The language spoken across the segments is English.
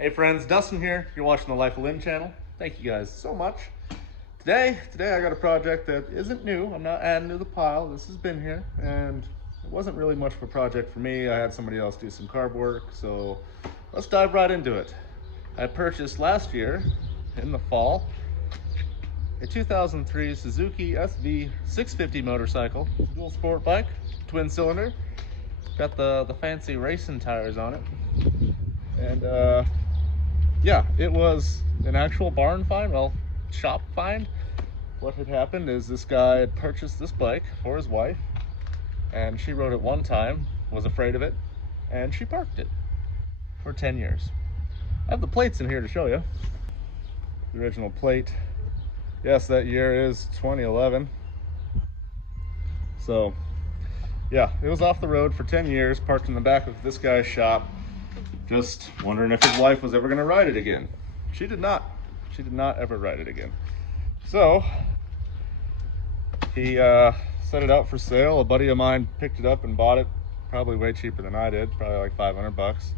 Hey friends, Dustin here. You're watching the Life of Lynn channel. Thank you guys so much. Today I got a project that isn't new. I'm not adding to the pile. This has been here, and it wasn't really much of a project for me. I had somebody else do some carb work, so let's dive right into it. I purchased last year in the fall a 2003 Suzuki SV-650 motorcycle, dual sport bike, twin cylinder. Got the fancy racing tires on it, and yeah, it was an actual barn find, well, shop find. What had happened is this guy had purchased this bike for his wife, and she rode it one time, was afraid of it, and she parked it for 10 years. I have the plates in here to show you. The original plate, yes, that year is 2011. So yeah, it was off the road for 10 years, parked in the back of this guy's shop, just wondering if his wife was ever going to ride it again. She did not. She did not ever ride it again. So he set it out for sale. A buddy of mine picked it up and bought it, probably way cheaper than I did, probably like 500 bucks.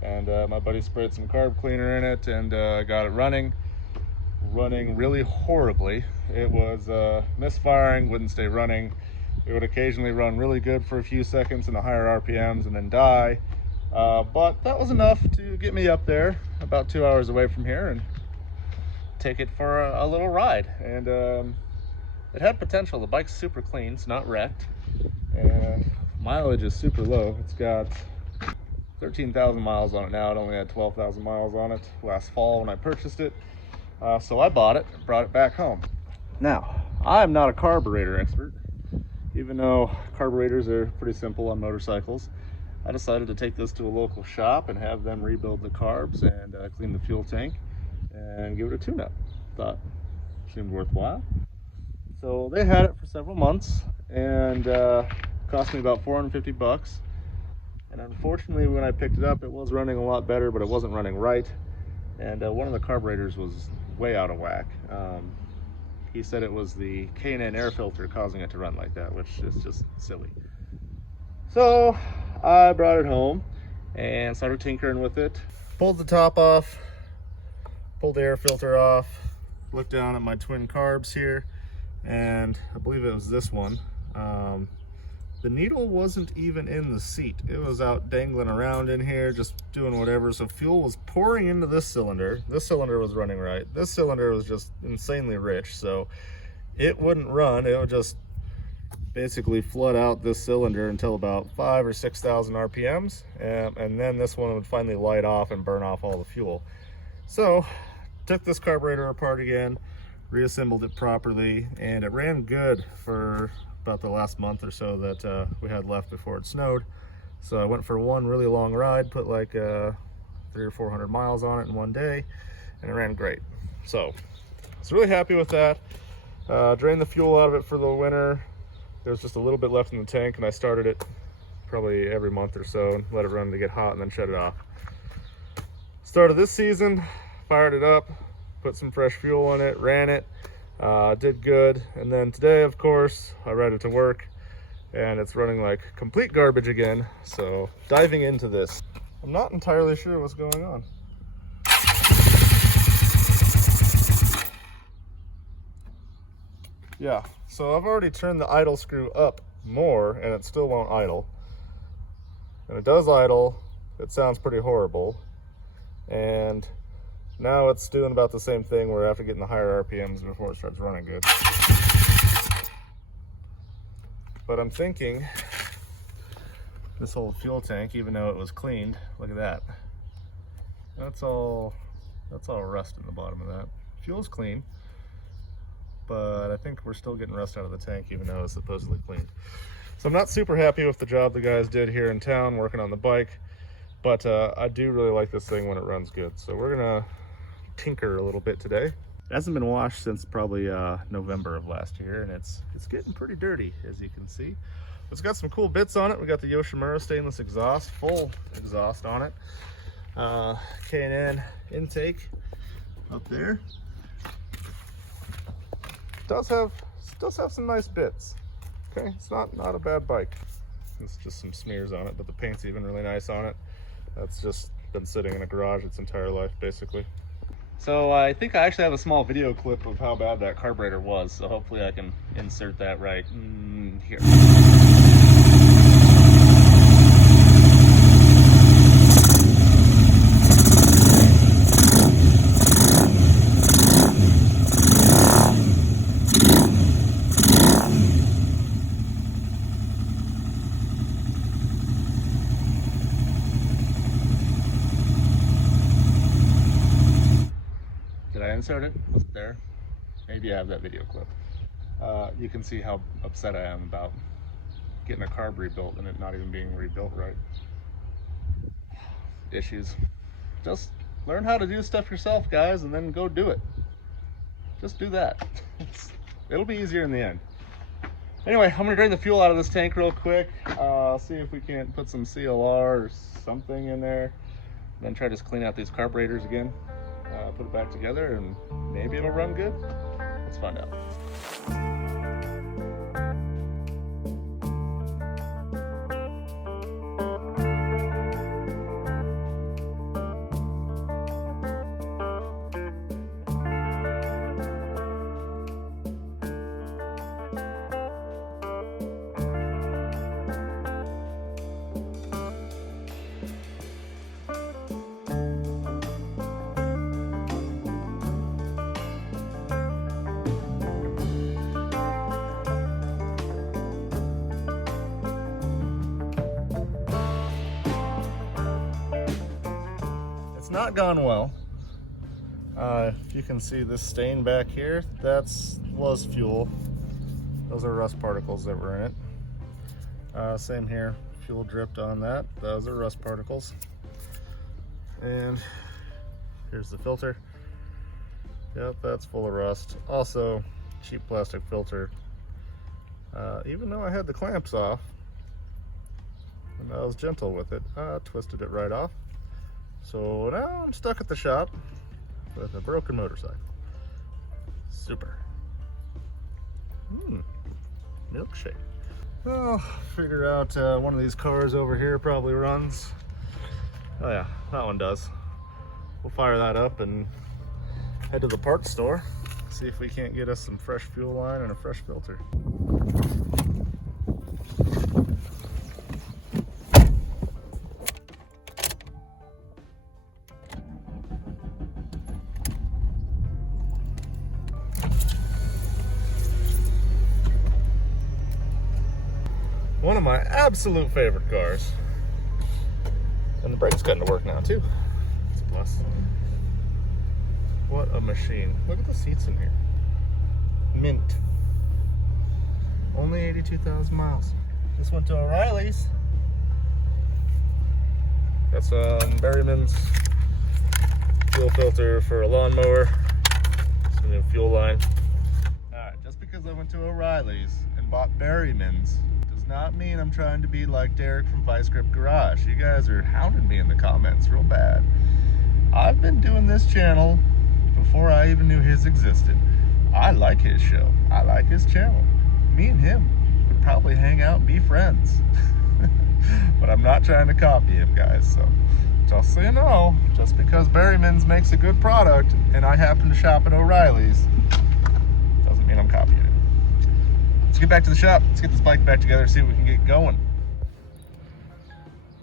And my buddy sprayed some carb cleaner in it and got it running really horribly. It was misfiring, wouldn't stay running. It would occasionally run really good for a few seconds in the higher RPMs and then die. But that was enough to get me up there about 2 hours away from here and take it for a little ride. And it had potential. The bike's super clean, it's not wrecked, and mileage is super low. It's got 13,000 miles on it now. It only had 12,000 miles on it last fall when I purchased it. So I bought it and brought it back home. Now, I'm not a carburetor expert, even though carburetors are pretty simple on motorcycles. I decided to take this to a local shop and have them rebuild the carbs and clean the fuel tank and give it a tune-up. Thought it seemed worthwhile. So they had it for several months and cost me about 450 bucks. And unfortunately, when I picked it up, it was running a lot better, but it wasn't running right. And one of the carburetors was way out of whack. He said it was the K&N air filter causing it to run like that, which is just silly. So I brought it home and started tinkering with it. Pulled the top off, pulled the air filter off, looked down at my twin carbs here, and I believe it was this one. The needle wasn't even in the seat. It was out dangling around in here, just doing whatever. So fuel was pouring into this cylinder. This cylinder was running right. This cylinder was just insanely rich, so it wouldn't run. It would just basically flood out this cylinder until about 5,000 or 6,000 RPMs, and then this one would finally light off and burn off all the fuel. So took this carburetor apart again, reassembled it properly, and it ran good for about the last month or so that we had left before it snowed. So I went for one really long ride, put like 300 or 400 miles on it in one day, and it ran great. So I was really happy with that. Drained the fuel out of it for the winter. There was just a little bit left in the tank, and I started it probably every month or so and let it run to get hot and then shut it off. Started this season, fired it up, put some fresh fuel in it, ran it, did good. And then today, of course, I rode it to work and it's running like complete garbage again. So diving into this, I'm not entirely sure what's going on. Yeah, so I've already turned the idle screw up more and it still won't idle. And it does idle, it sounds pretty horrible. And now it's doing about the same thing where I have to get in the higher RPMs before it starts running good. But I'm thinking this whole fuel tank, even though it was cleaned, look at that. That's all rust in the bottom of that. Fuel's clean, but I think we're still getting rust out of the tank even though it's supposedly cleaned. So I'm not super happy with the job the guys did here in town working on the bike, but I do really like this thing when it runs good. So we're gonna tinker a little bit today. It hasn't been washed since probably November of last year, and it's getting pretty dirty, as you can see. It's got some cool bits on it. We got the Yoshimura stainless exhaust, full exhaust on it. K&N intake up there. Does have some nice bits. Okay, it's not a bad bike. It's just some smears on it, but the paint's even really nice on it. That's just been sitting in a garage its entire life, basically. So I think I actually have a small video clip of how bad that carburetor was, so hopefully I can insert that right here. Did I insert it? Was it there? Maybe I have that video clip. You can see how upset I am about getting a carb rebuilt and it not even being rebuilt right. Issues. Just learn how to do stuff yourself, guys, and then go do it. Just do that. It'll be easier in the end. Anyway, I'm gonna drain the fuel out of this tank real quick. See if we can't put some CLR or something in there. Then try to just clean out these carburetors again. Put it back together and maybe it'll run good. Let's find out. Not gone well. If you can see this stain back here, was fuel. Those are rust particles that were in it. Same here, fuel dripped on that. Those are rust particles. And here's the filter. Yep, that's full of rust. Also, cheap plastic filter. Even though I had the clamps off, and I was gentle with it, I twisted it right off. So now I'm stuck at the shop with a broken motorcycle. Super. Milkshake. Well, figure out one of these cars over here probably runs. Oh yeah, that one does. We'll fire that up and head to the parts store. See if we can't get us some fresh fuel line and a fresh filter. One of my absolute favorite cars. And the brake's getting to work now too. It's a plus. What a machine. Look at the seats in here. Mint. Only 82,000 miles. Just went to O'Reilly's. Got some Berryman's fuel filter for a lawnmower. Some new fuel line. Alright, just because I went to O'Reilly's and bought Berryman's not mean I'm trying to be like Derek from Vice Grip Garage. You guys are hounding me in the comments real bad. I've been doing this channel before I even knew his existed. I like his show. I like his channel. Me and him would probably hang out and be friends. But I'm not trying to copy him, guys. So just so you know, just because Berryman's makes a good product and I happen to shop at O'Reilly's doesn't mean I'm copying it. Let's get back to the shop. Let's get this bike back together, see if we can get going.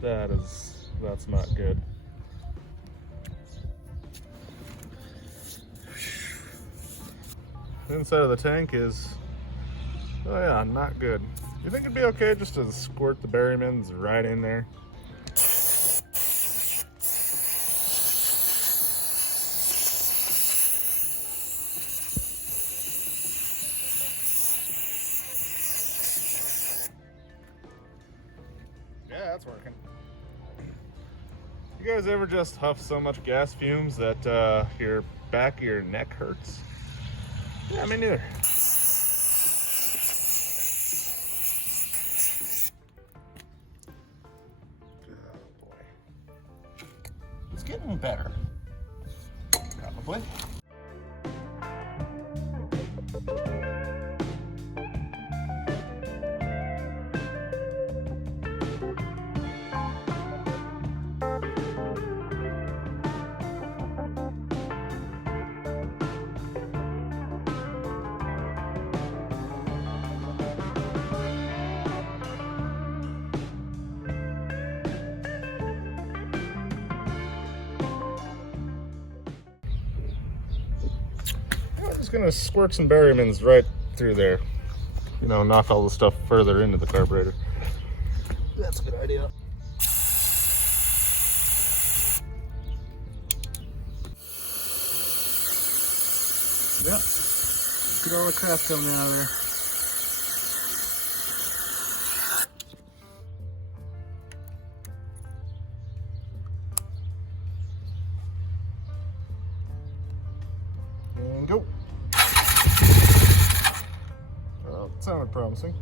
That's not good. The inside of the tank is, oh yeah, not good. You think it'd be okay just to squirt the Berryman's right in there? Yeah, that's working. You guys ever just huff so much gas fumes that your back of your neck hurts? Yeah, me neither. Oh boy. It's getting better. Probably. just gonna squirt some Berrymans right through there. You know, knock all the stuff further into the carburetor. That's a good idea. Yep. Get all the crap coming out of there. And go. Well, it sounded promising.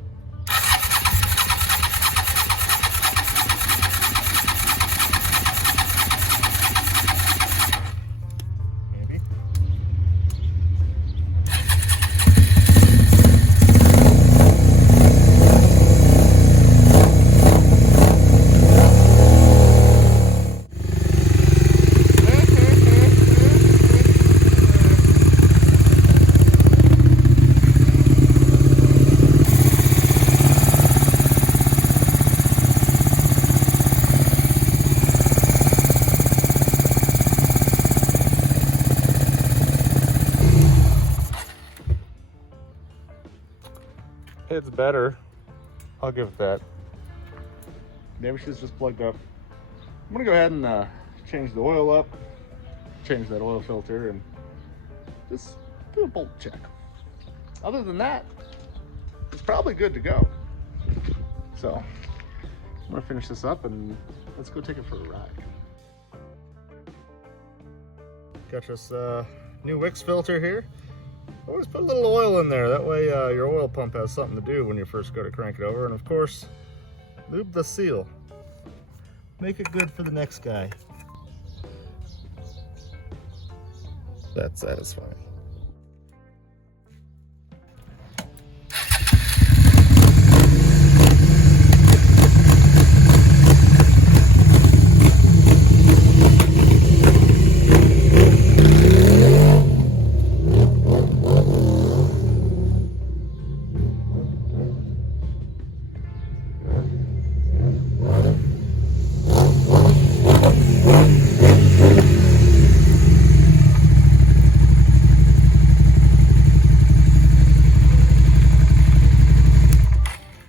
Maybe. It's better. I'll give it that. Maybe she's just plugged up. I'm gonna go ahead and change the oil up, change that oil filter, and just do a bolt check. Other than that, it's probably good to go. So I'm gonna finish this up and let's go take it for a ride. Got this new Wix filter here. Always put a little oil in there, that way your oil pump has something to do when you first go to crank it over. And of course, lube the seal. Make it good for the next guy. That's satisfying.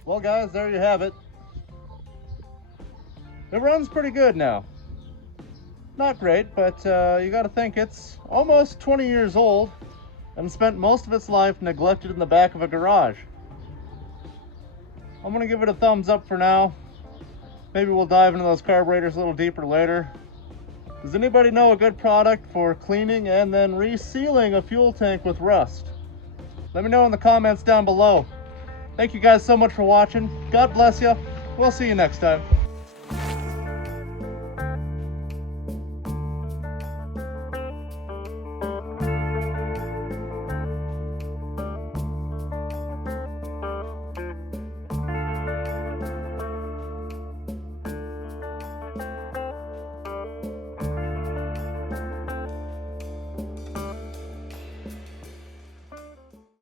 Well guys, there you have it. It runs pretty good now. Not great, but you gotta think it's almost 20 years old and spent most of its life neglected in the back of a garage. I'm gonna give it a thumbs up for now. Maybe we'll dive into those carburetors a little deeper later. Does anybody know a good product for cleaning and then resealing a fuel tank with rust? Let me know in the comments down below. Thank you guys so much for watching. God bless you. We'll see you next time.